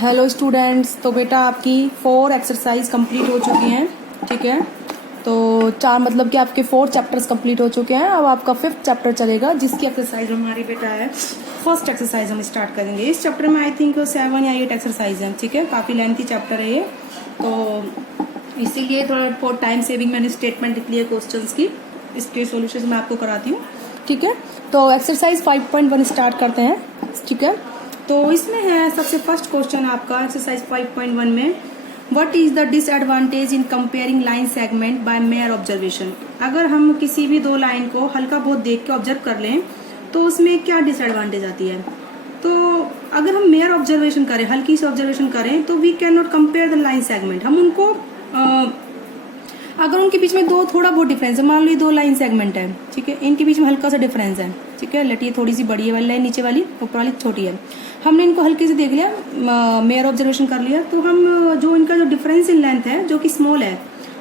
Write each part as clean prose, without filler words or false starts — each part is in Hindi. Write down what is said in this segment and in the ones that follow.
हेलो स्टूडेंट्स, तो बेटा आपकी 4 एक्सरसाइज कंप्लीट हो चुकी हैं। ठीक है, तो 4 मतलब कि आपके 4 चैप्टर्स कंप्लीट हो चुके हैं। अब आपका 5th चैप्टर चलेगा, जिसकी एक्सरसाइज हमारी बेटा है फर्स्ट एक्सरसाइज हम स्टार्ट करेंगे। इस चैप्टर में आई थिंक 7 या 8 एक्सरसाइज हैं। ठीक है, काफ़ी लेंथी चैप्टर है ये, तो इसीलिए थोड़ा बहुत टाइम सेविंग मैंने स्टेटमेंट लिख लिया क्वेश्चन की। इसके सॉल्यूशंस मैं आपको कराती हूँ। ठीक है, तो एक्सरसाइज 5.1 स्टार्ट करते हैं। ठीक है, तो इसमें है सबसे फर्स्ट क्वेश्चन आपका एक्सरसाइज 5.1 में, what is the disadvantage in comparing line segment by mere observation. अगर हम किसी भी दो लाइन को हल्का बहुत देख के ऑब्जर्व कर लें तो उसमें क्या डिसएडवांटेज आती है। तो अगर हम मेयर ऑब्जर्वेशन करें, हल्की से ऑब्जर्वेशन करें, तो we can not compare the line segment. हम उनको अगर उनके बीच में दो थोड़ा बहुत डिफरेंस है, मान लो ये 2 लाइन सेगमेंट है, ठीक है, इनके बीच में हल्का सा डिफरेंस है। ठीक है, लेट ये थोड़ी सी बड़ी वाली लाइन, नीचे वाली ऊपर वाली छोटी है। हमने इनको हल्के से देख लिया, मेयर ऑब्जर्वेशन कर लिया, तो हम जो इनका जो डिफरेंस इन लेंथ है जो कि स्मॉल है,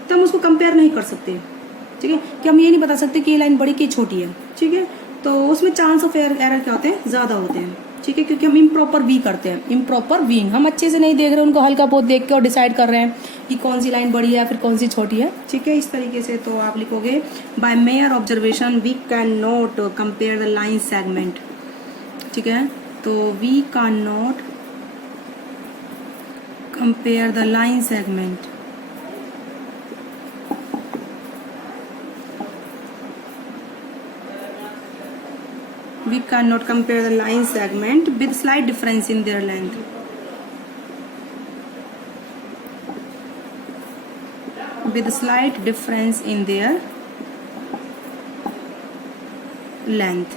तो हम उसको कंपेयर नहीं कर सकते। ठीक है, कि हम ये नहीं बता सकते कि ये लाइन बड़ी कि छोटी है। ठीक है, तो उसमें चांस ऑफ एरर क्या होते हैं, ज्यादा होते हैं। ठीक है, क्योंकि हम इम्प्रॉपर वी करते हैं, इम्प्रॉपर वीइंग। हम अच्छे से नहीं देख रहे, उनको हल्का बहुत देख के और डिसाइड कर रहे हैं कि कौन सी लाइन बड़ी है फिर कौन सी छोटी है। ठीक है, इस तरीके से तो आप लिखोगे, by mere observation we can not compare the line segment. ठीक है, तो we can not compare the line segment. We cannot compare the line segment with slight difference in their length. With slight difference in their length.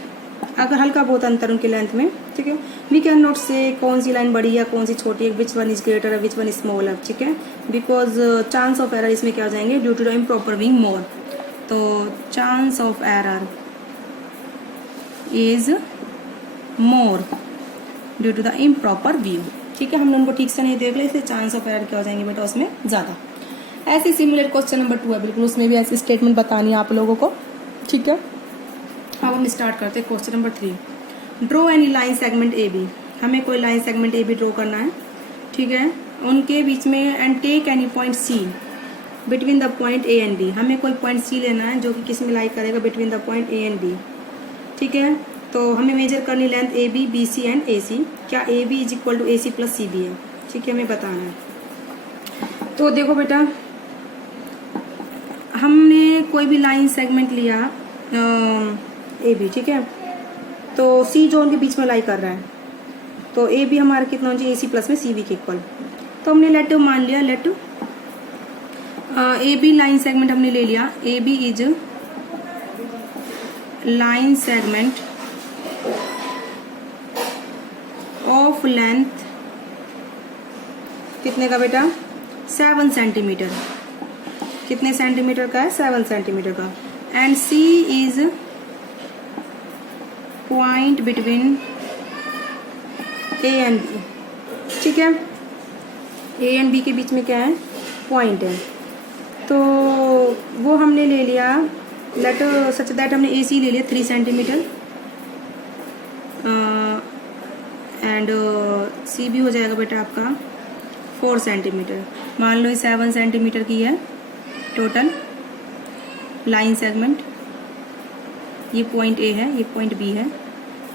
अगर हल्का बहुत अंतर उनके लेंथ में, ठीक है, वी कैन नॉट से कौन सी लाइन बड़ी है कौन सी छोटी है, विच वन इज ग्रेटर है विच वन इज स्मॉल है। ठीक है, बिकॉज चांस ऑफ एरर इसमें क्या हो जाएंगे, due to the improper wing more. तो chance of error is more due to the improper view. ठीक है, हमने उनको ठीक से नहीं देख लिया, इसलिए चांस ऑफ एरर क्या हो जाएंगे बेटा उसमें ज्यादा। ऐसे सिमुलेट क्वेश्चन नंबर 2 है, बिल्कुल उसमें भी ऐसी स्टेटमेंट बतानी है आप लोगों को। ठीक है, अब हम स्टार्ट करते हैं question number 3। Draw any line segment A B. हमें कोई line segment A B draw करना है। ठीक है, उनके बीच में and take any point C between the point A and B. हमें कोई पॉइंट सी लेना है जो कि किस में लाई करेगा, between the point A and B. ठीक है, तो हमें मेजर करनी length A B, B C and A C. क्या A B is equal to A C plus C B है। ठीक है, हमें बताना है। तो देखो बेटा, हमने कोई भी लाइन सेगमेंट लिया ए बी। ठीक है, तो सी जो उनके बीच में लाई कर रहा है, तो ए बी हमारा कितना होना चाहिए, ए सी प्लस में सी बी के इक्वल। तो हमने लेट मान लिया, let A B line segment हमने ले लिया। A B is line segment of length कितने का बेटा, 7 सेंटीमीटर। कितने सेंटीमीटर का है, 7 सेंटीमीटर का। And C is point between A and B. ठीक है, ए एंड बी के बीच में क्या है, पॉइंट है। तो वो हमने ले लिया, लेट सच दैट हमने ए सी ले लिया 3 सेंटीमीटर एंड सी भी हो जाएगा बेटा आपका 4 सेंटीमीटर। मान लो ये 7 सेंटीमीटर की है टोटल लाइन सेगमेंट। ये पॉइंट ए है, ये पॉइंट बी है,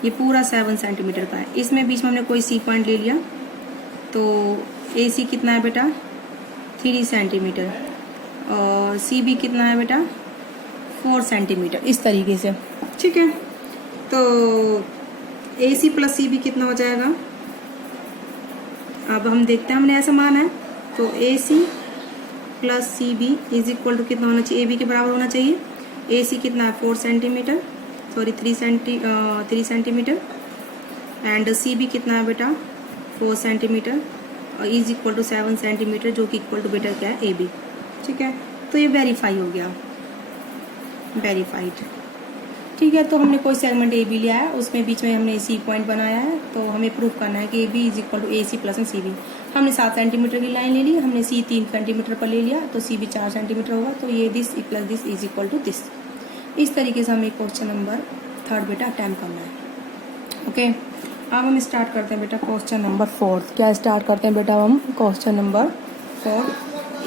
ये पूरा 7 सेंटीमीटर का है। इसमें बीच में हमने कोई सी पॉइंट ले लिया, तो ए सी कितना है बेटा, 3 सेंटीमीटर, और सी बी कितना है बेटा, 4 सेंटीमीटर, इस तरीके से। ठीक है, तो A C plus C B कितना हो जाएगा। अब हम देखते हैं, हमने ऐसा माना है, तो A C plus C B is equal to कितना होना चाहिए, ए बी के बराबर होना चाहिए। ए सी कितना है, 4 centimetre, sorry 3 centimetre, and C B कितना है बेटा, 4 सेंटीमीटर, और इज इक्वल टू 7 सेंटीमीटर, जो कि इक्वल टू बेटा क्या है, ए बी। ठीक है, तो ये वेरीफाई हो गया, वेरीफाइड। ठीक है, तो हमने कोई सेगमेंट ए बी लिया है, उसमें बीच में हमने सी पॉइंट बनाया है, तो हमें प्रूफ करना है कि A B is equal to A C plus C B. हमने 7 सेंटीमीटर की लाइन ले ली, हमने सी 3 सेंटीमीटर पर ले लिया, तो सी भी 4 सेंटीमीटर होगा, तो ये this plus this is equal to this. इस तरीके से हमें क्वेश्चन नंबर 3 बेटा अटेम्प्ट करना है। ओके, अब हम स्टार्ट करते हैं बेटा क्वेश्चन नंबर 4। क्या स्टार्ट करते हैं बेटा हम question number 4।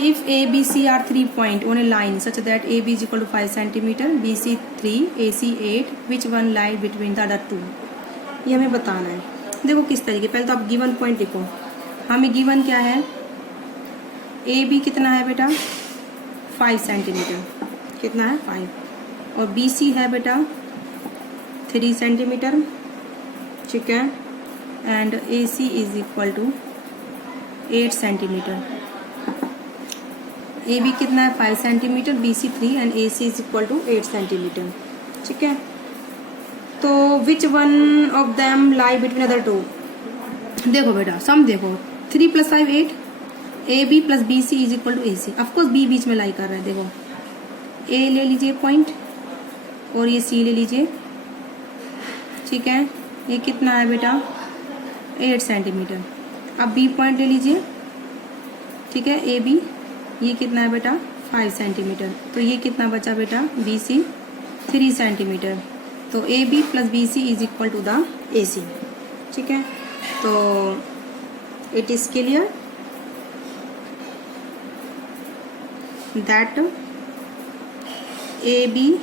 If A B C are 3 point on a line such that A B is equal to 5 centimetre, B C 3, A C 8, which one lie between the other 2। ये हमें बताना है। देखो किस तरीके, पहले तो आप गिवन पॉइंट देखो, हमें गिवन क्या है, ए बी कितना है बेटा 5 सेंटीमीटर, कितना है 5, और बी सी है बेटा 3 सेंटीमीटर, ठीक है, and A C is equal to 8 centimetre. A B कितना है 5 centimetre, B C 3 and A C is equal to 8 centimetre, ठीक है। तो which one of them lie between other 2। देखो बेटा सम देखो, 3 + 5 8, A B plus B C is equal to A C. Of course B बीच में लाई कर रहा है। देखो ए ले लीजिए पॉइंट और ये सी ले लीजिए, ठीक है। ये कितना है बेटा 8 सेंटीमीटर। अब बी पॉइंट ले लीजिए, ठीक है, ए बी, ये कितना है बेटा 5 सेंटीमीटर। तो ये कितना बचा बेटा बी सी 3 सेंटीमीटर। तो A B plus B C is equal to the A C, ठीक है। तो it is clear that A B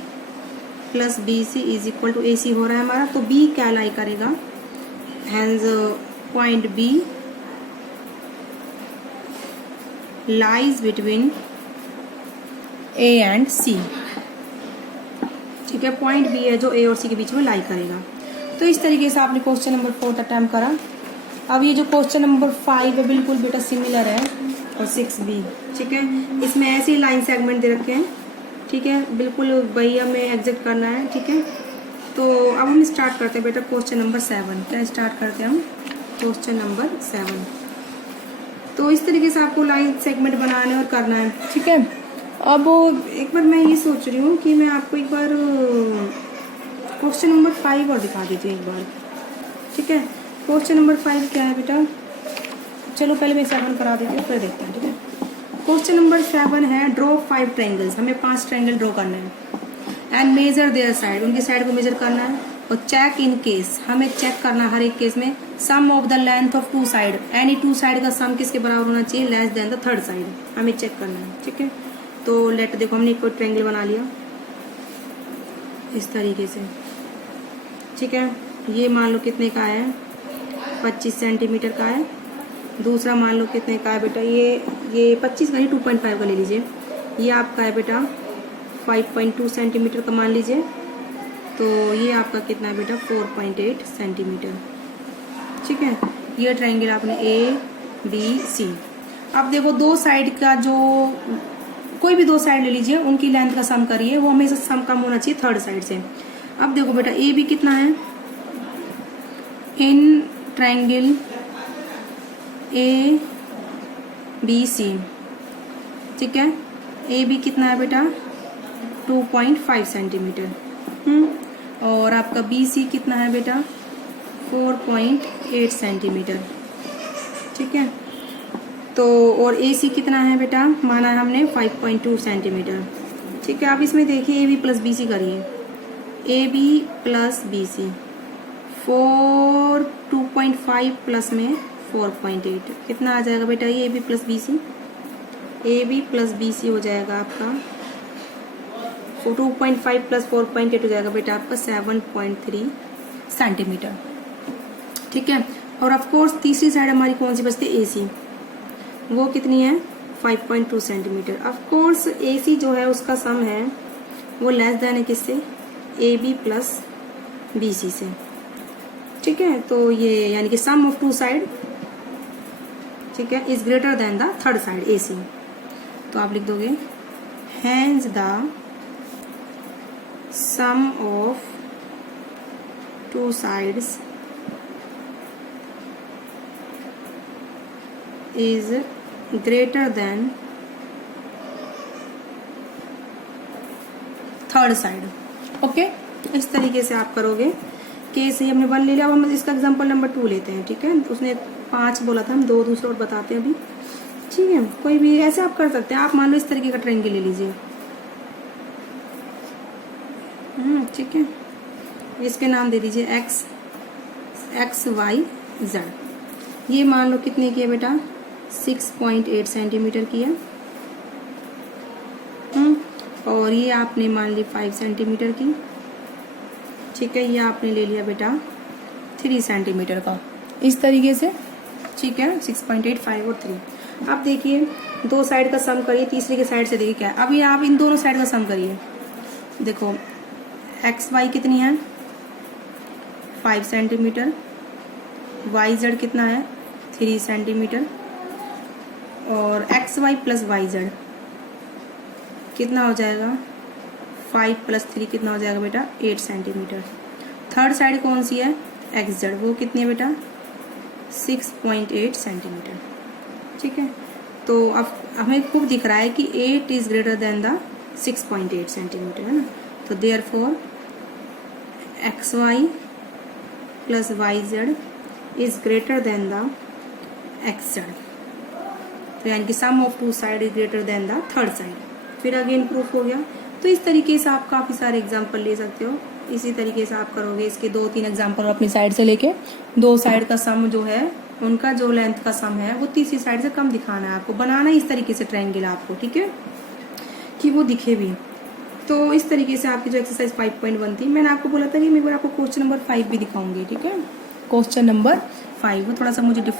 plus B C is equal to A C हो रहा है हमारा। तो बी क्या लाई करेगा, hence point B lies between A and C, ठीक है। पॉइंट बी है जो ए और सी के बीच में लाई करेगा। तो इस तरीके से आपने क्वेश्चन नंबर 4 अटेम्प्ट करा। अब ये जो क्वेश्चन नंबर 5 है बिल्कुल बेटा सिमिलर है, और 6B, ठीक है। इसमें ऐसे ही लाइन सेगमेंट दे रखे हैं, ठीक है, बिल्कुल वही हमें एग्जैक्ट करना है, ठीक है। तो अब हम स्टार्ट करते हैं बेटा क्वेश्चन नंबर 7। क्या स्टार्ट करते हैं हम क्वेश्चन नंबर 7। तो इस तरीके से आपको लाइन सेगमेंट बनाना है और करना है, ठीक है। अब एक बार मैं ये सोच रही हूँ कि मैं आपको एक बार क्वेश्चन नंबर 5 और दिखा देती हूँ एक बार, ठीक है। क्वेश्चन नंबर 5 क्या है बेटा, चलो पहले मैं 7 करा देती हूँ फिर देखते हैं, ठीक है। क्वेश्चन नंबर 7 है ड्रॉ 5 ट्रायंगल्स। हमें 5 ट्रायंगल ड्रॉ करने हैं एंड मेजर देयर साइड, उनकी साइड को मेजर करना है, और चेक इन केस, हमें चेक करना है हर एक केस में, sum of the length of 2 side, any 2 side का सम किसके बराबर होना चाहिए, less than the 3rd side, हमें चेक करना है, ठीक है। तो लेट देखो हमने एक ट्रायंगल बना लिया इस तरीके से, ठीक है। ये मान लो कितने का है 25 सेंटीमीटर का है। दूसरा मान लो कितने का है बेटा, ये 25 का नहीं 2.5 का ले लीजिए। ये आपका है बेटा 5.2 सेंटीमीटर का मान लीजिए। तो ये आपका कितना है बेटा 4.8 सेंटीमीटर, ठीक है। ये ट्रायंगल आपने ए बी सी। अब देखो दो साइड का जो कोई भी 2 साइड ले लीजिए, उनकी लेंथ का सम करिए, वो हमेशा सम कम होना चाहिए 3rd साइड से। अब देखो बेटा ए बी कितना है, इन ट्रायंगल ए बी सी, ठीक है। ए बी कितना है बेटा 2.5 सेंटीमीटर, और आपका बी सी कितना है बेटा 4.8 सेंटीमीटर, ठीक है। तो और ए सी कितना है बेटा, माना है हमने 5.2 सेंटीमीटर, ठीक है। आप इसमें देखिए A B plus B C करिए, A B plus B C 2.5 plus में 4.8 कितना आ जाएगा बेटा, ये A B plus B C, A B plus B C हो जाएगा आपका 2.5 प्लस 4.8 हो जाएगा बेटा आपका 7.3 सेंटीमीटर, ठीक है। और ऑफ कोर्स तीसरी साइड हमारी कौन सी बचती है, ए सी, वो कितनी है 5.2 सेंटीमीटर। ऑफ कोर्स ए सी जो है उसका सम है वो लेस देन है किससे, A B plus B C से, ठीक है। तो ये यानी कि सम ऑफ 2 साइड, ठीक है, is greater than the 3rd side A C. तो आप लिख दोगे hence the sum of 2 sides is greater than 3rd side, okay. इस तरीके से आप करोगे। केस हमने 1 ले लिया, अब हम इसका एग्जांपल नंबर 2 लेते हैं, ठीक है। उसने 5 बोला था, हम 2 दूसरा और बताते हैं अभी, ठीक है। कोई भी ऐसे आप कर सकते हैं। आप मान लो इस तरीके का ट्रायंगल ले लीजिए, ठीक है। इसके नाम दे दीजिए एक्स एक्स वाई जेड। ये मान लो कितने की है बेटा, 6.8 सेंटीमीटर की है। और ये आपने मान ली 5 सेंटीमीटर की। ठीक है, ये आपने ले लिया बेटा 3 सेंटीमीटर का, इस तरीके से। ठीक है, 6.8, 5 और 3। अब देखिए दो साइड का सम करिए, तीसरे के साइड से देखिए क्या है। अभी आप इन दोनों साइड का सम करिए। देखो एक्स वाई कितनी है, 5 सेंटीमीटर, वाई जेड कितना है, 3 सेंटीमीटर, और X Y plus Y Z कितना हो जाएगा, 5 + 3 कितना हो जाएगा बेटा, 8 सेंटीमीटर। थर्ड साइड कौन सी है, एक्स जेड, वो कितनी है बेटा, 6.8 सेंटीमीटर। ठीक है, तो अब हमें खूब दिख रहा है कि 8 is greater than the 6.8 centimetre, है ना। तो therefore X Y plus Y Z is greater than the X Z. तो यानी कि sum of two side is greater than the third side. फिर अगेन प्रूफ हो गया। तो इस तरीके से आप काफ़ी सारे एग्जाम्पल ले सकते हो। इसी तरीके से आप करोगे। इसके 2-3 एग्जाम्पल अपनी साइड से लेके, दो साइड का सम जो है उनका जो लेंथ का सम है वो तीसरी साइड से कम दिखाना है आपको। बनाना है इस तरीके से ट्रायंगल आपको, ठीक है, कि वो दिखे भी। तो इस तरीके से आपकी जो एक्सरसाइज 5.1 थी, मैंने आपको बोला था कि मैं आपको क्वेश्चन नंबर 5 भी दिखाऊंगी। ठीक है, क्वेश्चन नंबर 5 वो थोड़ा सा मुझे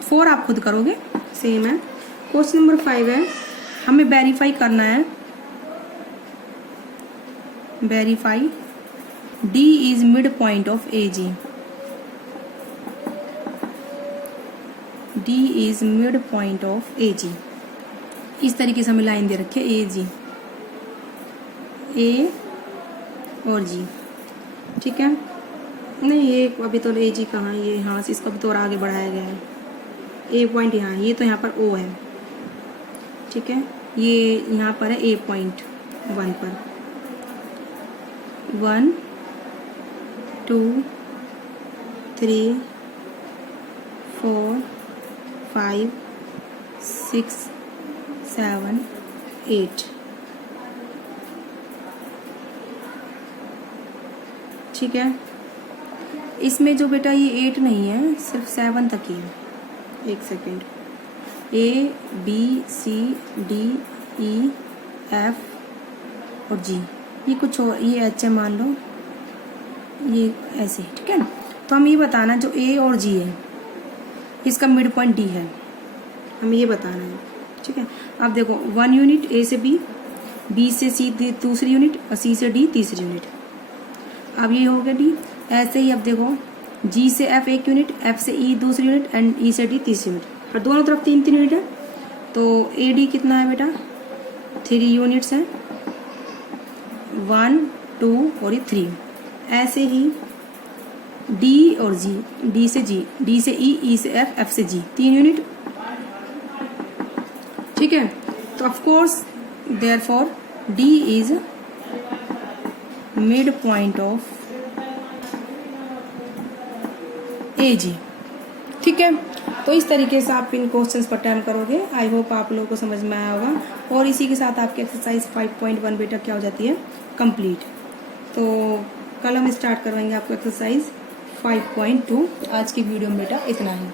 4 आप खुद करोगे, सेम है। क्वेश्चन नंबर 5 है, हमें वेरीफाई करना है, verify D is mid point of AG। D is mid point of AG। इस तरीके से हमें लाइन दे रखी है AG, A और G। ठीक है, नहीं ये अभी तो AG कहाँ है, ये यहाँ से इसको भी तो और आगे बढ़ाया गया है। A पॉइंट यहाँ, ये तो यहाँ पर O है। ठीक है, ये यहाँ पर है A पॉइंट 1 पर, 1 2 3 4 5 6 7 8। ठीक है, इसमें जो बेटा ये 8 नहीं है, सिर्फ 7 तक ही है। एक second, A B C D E F और G, ये कुछ और, ये H है मान लो, ये ऐसे। ठीक है ना, तो हम ये बताना जो A और G है इसका मिड पॉइंट D है, हमें ये बताना है। ठीक है, अब देखो 1 यूनिट A से B, B से C दूसरी यूनिट और C से D तीसरी यूनिट। अब ये हो गया D। ऐसे ही अब देखो G से F 1 यूनिट, F से E दूसरी यूनिट एंड E से D तीसरी यूनिट, और दोनों तरफ 3-3 यूनिट है। तो AD कितना है बेटा, 3 यूनिट्स हैं, 1 2 और ये 3। ऐसे ही D और G, D से G, D से E, E से F, F से G 3 यूनिट। ठीक है, तो of course therefore D is mid point of AG। ठीक है, तो इस तरीके से आप इन क्वेश्चंस पर टाइम करोगे। आई होप आप लोगों को समझ में आया होगा। और इसी के साथ आपकी एक्सरसाइज 5.1 बेटा क्या हो जाती है, कंप्लीट। तो कल हम स्टार्ट करवाएंगे आपको एक्सरसाइज 5.2। आज की वीडियो में बेटा इतना ही।